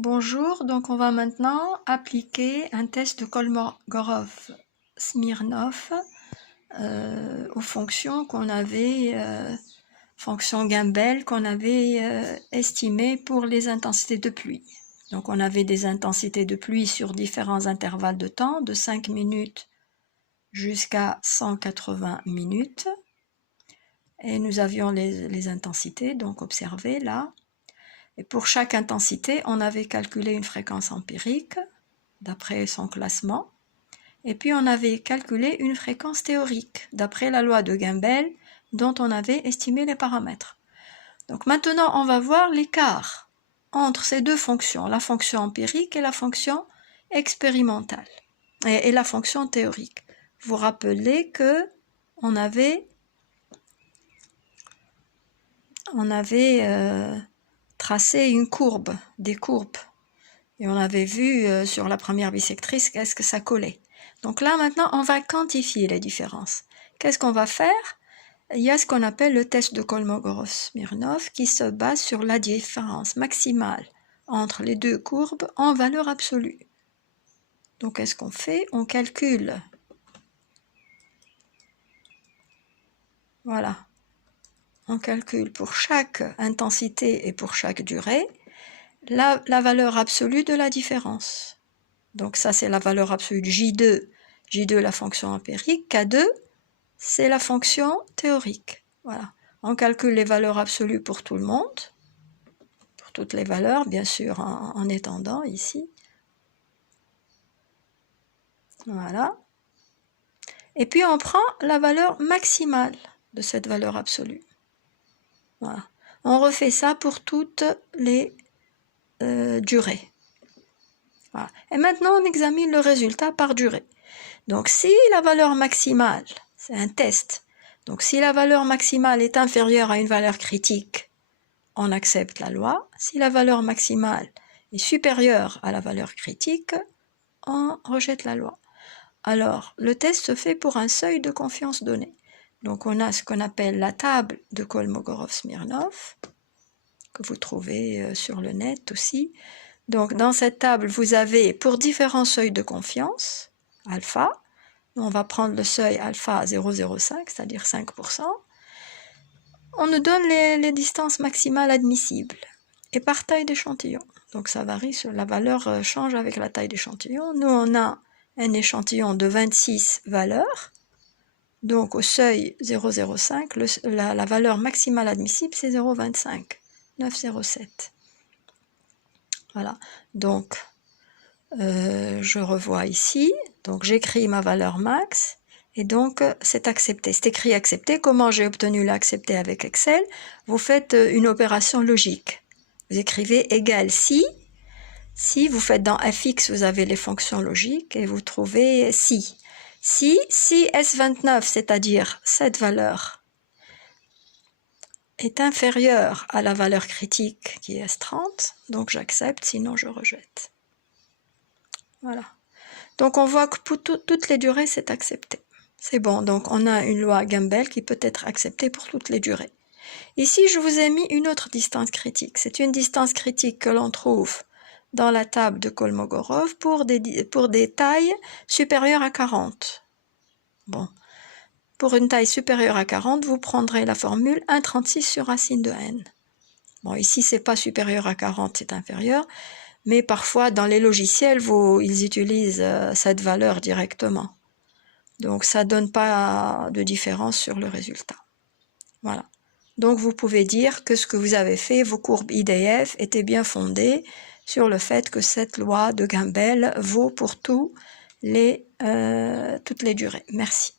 Bonjour, donc on va maintenant appliquer un test de Kolmogorov-Smirnov aux fonctions qu'on avait, fonctions Gumbel qu'on avait estimées pour les intensités de pluie. Donc on avait des intensités de pluie sur différents intervalles de temps, de 5 minutes jusqu'à 180 minutes. Et nous avions les intensités, donc observées là. Et pour chaque intensité, on avait calculé une fréquence empirique, d'après son classement, et puis on avait calculé une fréquence théorique, d'après la loi de Gumbel, dont on avait estimé les paramètres. Donc maintenant, on va voir l'écart entre ces deux fonctions, la fonction empirique et la fonction expérimentale, et la fonction théorique. Vous rappelez que on avait tracé une courbe, des courbes, et on avait vu sur la première bisectrice qu'est-ce que ça collait. Donc là maintenant on va quantifier les différences. Qu'est-ce qu'on va faire? Il y a ce qu'on appelle le test de Kolmogorov-Smirnov qui se base sur la différence maximale entre les deux courbes en valeur absolue. Donc qu'est-ce qu'on fait? On calcule, voilà, on calcule pour chaque intensité et pour chaque durée la valeur absolue de la différence. Donc ça c'est la valeur absolue de J2, la fonction empirique, K2 c'est la fonction théorique. Voilà. On calcule les valeurs absolues pour tout le monde, pour toutes les valeurs, bien sûr en étendant ici. Voilà. Et puis on prend la valeur maximale de cette valeur absolue. Voilà. On refait ça pour toutes les durées. Voilà. Et maintenant on examine le résultat par durée. Donc si la valeur maximale, c'est un test, donc si la valeur maximale est inférieure à une valeur critique, on accepte la loi. Si la valeur maximale est supérieure à la valeur critique, on rejette la loi. Alors, le test se fait pour un seuil de confiance donné. Donc on a ce qu'on appelle la table de Kolmogorov-Smirnov, que vous trouvez sur le net aussi. Donc dans cette table, vous avez pour différents seuils de confiance, alpha, on va prendre le seuil alpha 0,05, c'est-à-dire 5%, on nous donne les distances maximales admissibles, et par taille d'échantillon. Donc ça varie, la valeur change avec la taille d'échantillon. Nous on a un échantillon de 26 valeurs, donc au seuil 0,05, la valeur maximale admissible c'est 0,25, 9,07. Voilà, donc je revois ici, donc j'écris ma valeur max, et donc c'est accepté, c'est écrit accepté. Comment j'ai obtenu l'accepté avec Excel? Vous faites une opération logique, vous écrivez égal si vous faites dans fx, vous avez les fonctions logiques, et vous trouvez si S29, c'est-à-dire cette valeur, est inférieure à la valeur critique qui est S30, donc j'accepte, sinon je rejette. Voilà. Donc on voit que pour toutes les durées, c'est accepté. C'est bon, donc on a une loi Gumbel qui peut être acceptée pour toutes les durées. Ici, je vous ai mis une autre distance critique. C'est une distance critique que l'on trouve dans la table de Kolmogorov pour des tailles supérieures à 40. Bon. Pour une taille supérieure à 40, vous prendrez la formule 1,36 sur racine de n. Bon, ici, c'est pas supérieur à 40, c'est inférieur. Mais parfois, dans les logiciels, ils utilisent cette valeur directement. Donc, ça ne donne pas de différence sur le résultat. Voilà. Donc, vous pouvez dire que ce que vous avez fait, vos courbes IDF, étaient bien fondées sur le fait que cette loi de Gumbel vaut pour toutes les durées. Merci.